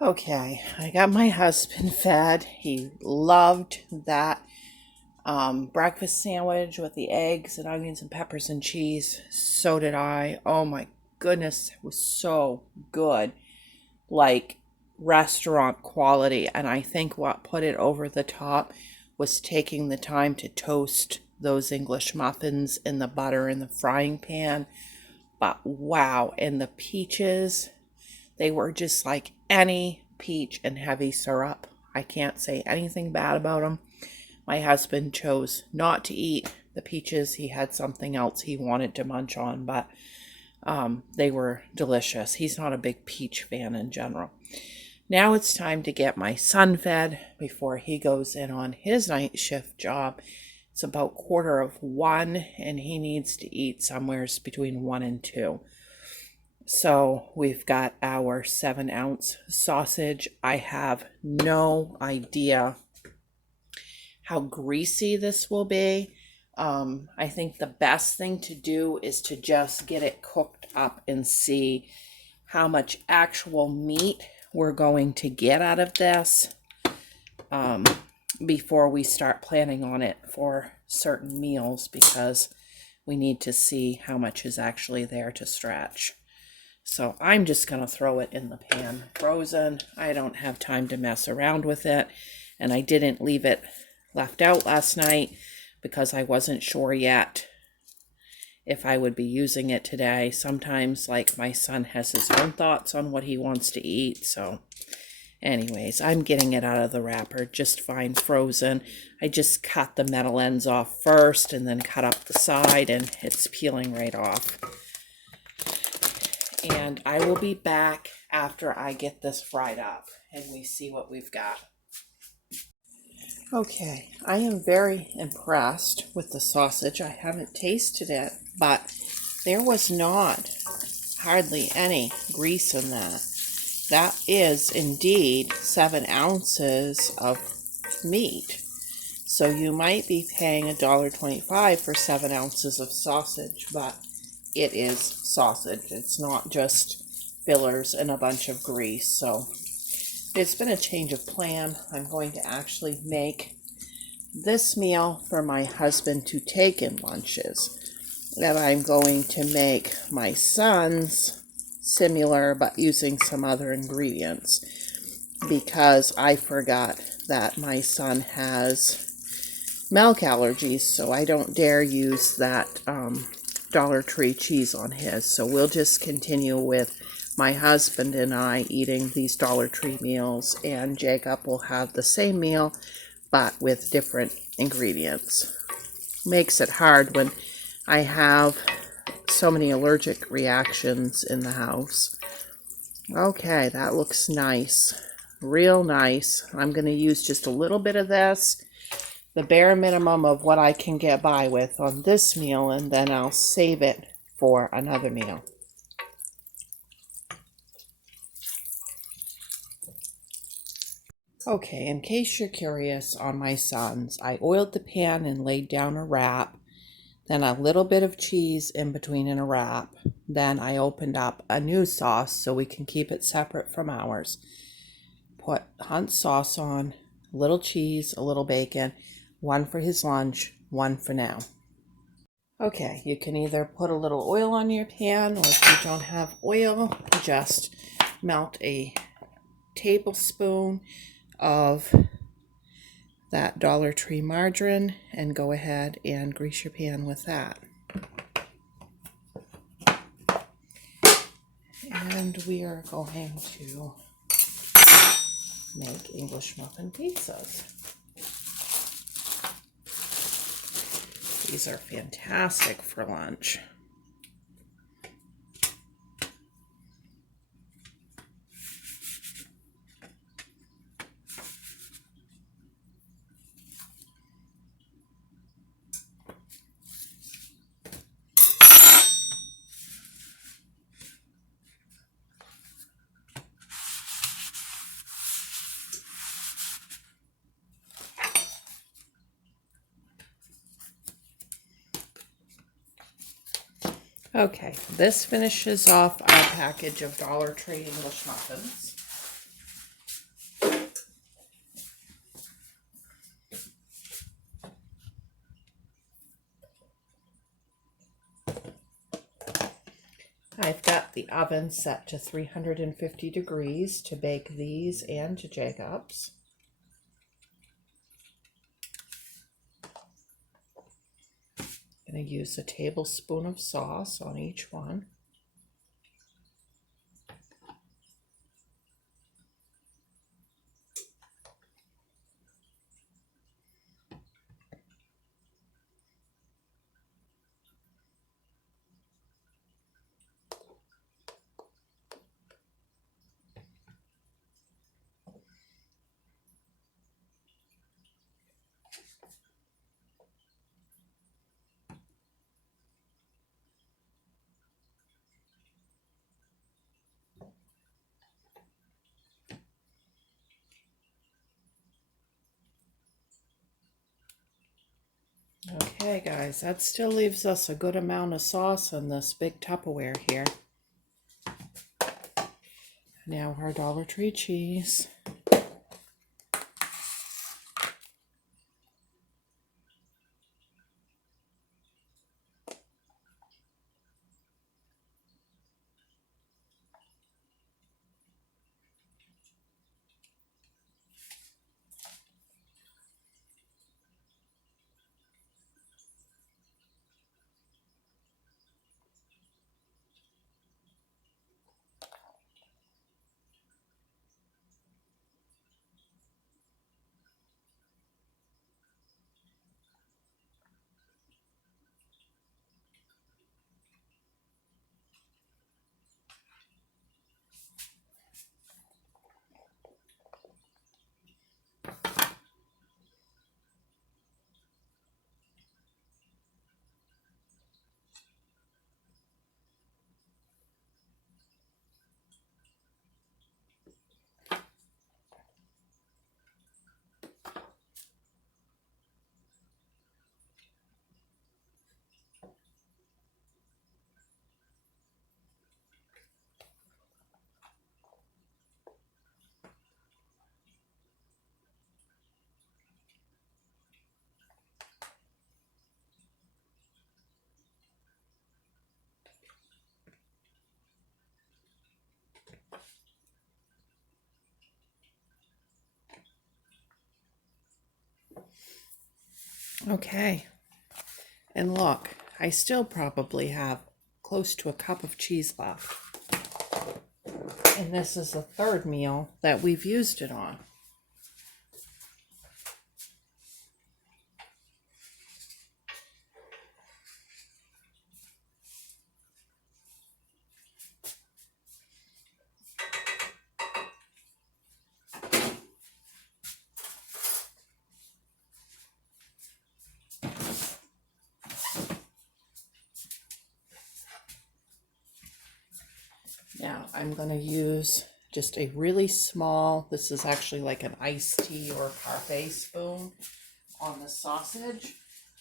Okay, I got my husband fed. He loved that breakfast sandwich with the eggs and onions and peppers and cheese. So did I. Oh my goodness, it was so good. Like restaurant quality. And I think what put it over the top was taking the time to toast those English muffins in the butter in the frying pan. But wow, and the peaches, they were just like any peach and heavy syrup. I can't say anything bad about them. My husband chose not to eat the peaches. He had something else he wanted to munch on, but they were delicious. He's not a big peach fan in general. Now it's time to get my son fed before he goes in on his night shift job. It's about 1:15, and he needs to eat somewheres between 1 and 2. So we've got our 7-ounce sausage. I have no idea how greasy this will be. I think the best thing to do is to just get it cooked up and see how much actual meat we're going to get out of this before we start planning on it for certain meals, because we need to see how much is actually there to stretch. So I'm just going to throw it in the pan frozen. I don't have time to mess around with it. And I didn't leave it left out last night because I wasn't sure yet if I would be using it today. Sometimes, like, my son has his own thoughts on what he wants to eat. So anyways, I'm getting it out of the wrapper just fine frozen. I just cut the metal ends off first and then cut up the side, and it's peeling right off. And I will be back after I get this fried up and we see what we've got. Okay, I am very impressed with the sausage. I haven't tasted it, but there was not hardly any grease in that. That is indeed 7 ounces of meat. So you might be paying $1.25 for 7 ounces of sausage, but it is sausage. It's not just fillers and a bunch of grease. So it's been a change of plan. I'm going to actually make this meal for my husband to take in lunches. And I'm going to make my son's similar but using some other ingredients, because I forgot that my son has milk allergies, so I don't dare use that Dollar Tree cheese on his. So we'll just continue with my husband and I eating these Dollar Tree meals, and Jacob will have the same meal but with different ingredients. Makes it hard when I have so many allergic reactions in the house. Okay, that looks nice. Real nice. I'm going to use just a little bit of this, the bare minimum of what I can get by with on this meal, and then I'll save it for another meal. Okay, in case you're curious on my sons, I oiled the pan and laid down a wrap, then a little bit of cheese in between in a wrap. Then I opened up a new sauce so we can keep it separate from ours. Put Hunt sauce on, a little cheese, a little bacon, one for his lunch, one for now. Okay, you can either put a little oil on your pan, or if you don't have oil, just melt a tablespoon of that Dollar Tree margarine and go ahead and grease your pan with that. And we are going to make English muffin pizzas. These are fantastic for lunch. Okay, this finishes off our package of Dollar Tree English muffins. got the oven set to 350 degrees to bake these and Jacob's. I'm going to use a tablespoon of sauce on each one. Okay guys, that still leaves us a good amount of sauce in this big Tupperware here. Now our Dollar Tree cheese. Okay, and look, I still probably have close to a cup of cheese left. And this is the third meal that we've used it on. Now I'm going to use just a really small, this is actually like an iced tea or parfait spoon on the sausage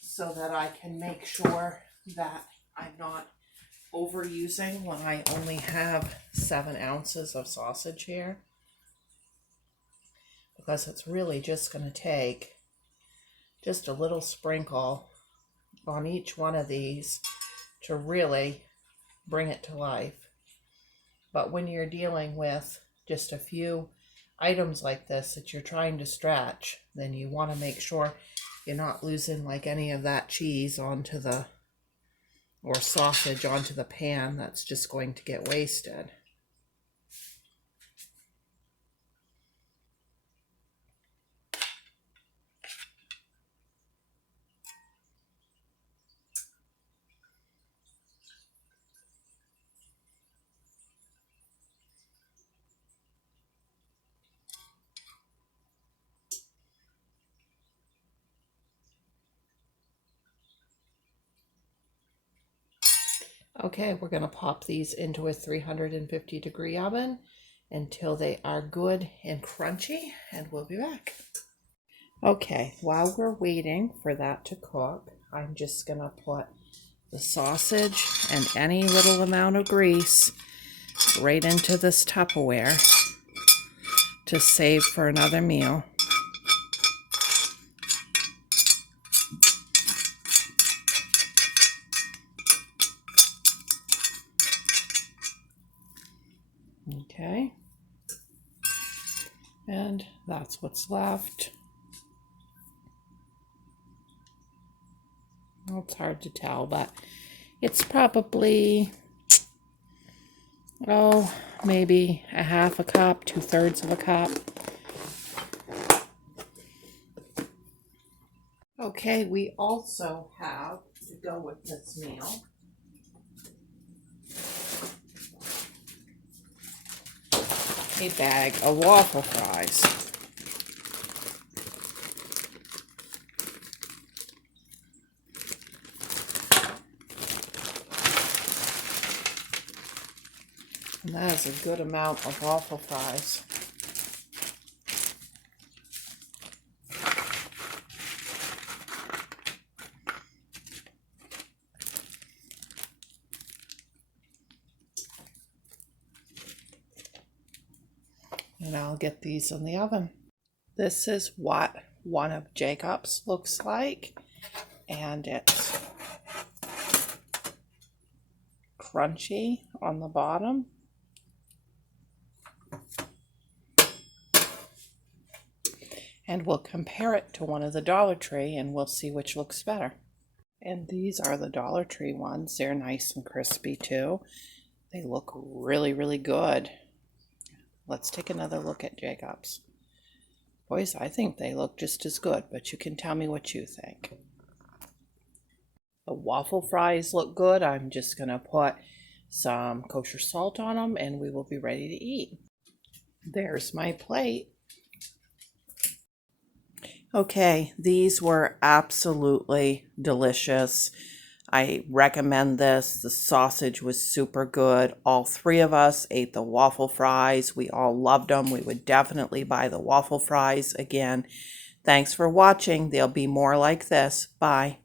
so that I can make sure that I'm not overusing when I only have 7 ounces of sausage here. Because it's really just going to take just a little sprinkle on each one of these to really bring it to life. But when you're dealing with just a few items like this that you're trying to stretch, then you want to make sure you're not losing like any of that cheese onto the, or sausage onto the pan. That's just going to get wasted. Okay, we're going to pop these into a 350 degree oven until they are good and crunchy, and we'll be back. Okay, while we're waiting for that to cook, I'm just going to put the sausage and any little amount of grease right into this Tupperware to save for another meal. And that's what's left. Well, it's hard to tell, but it's probably, oh, maybe a half a cup, 2/3 of a cup. Okay, we also have to go with this meal a bag of waffle fries. And that is a good amount of waffle fries. And I'll get these in the oven. This is what one of Jacob's looks like, and it's crunchy on the bottom. And we'll compare it to one of the Dollar Tree and we'll see which looks better. And these are the Dollar Tree ones. They're nice and crispy too. They look really, really good. Let's take another look at Jacob's. Boys, I think they look just as good, but you can tell me what you think. The waffle fries look good. I'm just going to put some kosher salt on them and we will be ready to eat. There's my plate. Okay, these were absolutely delicious. I recommend this. The sausage was super good. All three of us ate the waffle fries. We all loved them. We would definitely buy the waffle fries again. Thanks for watching. There'll be more like this. Bye.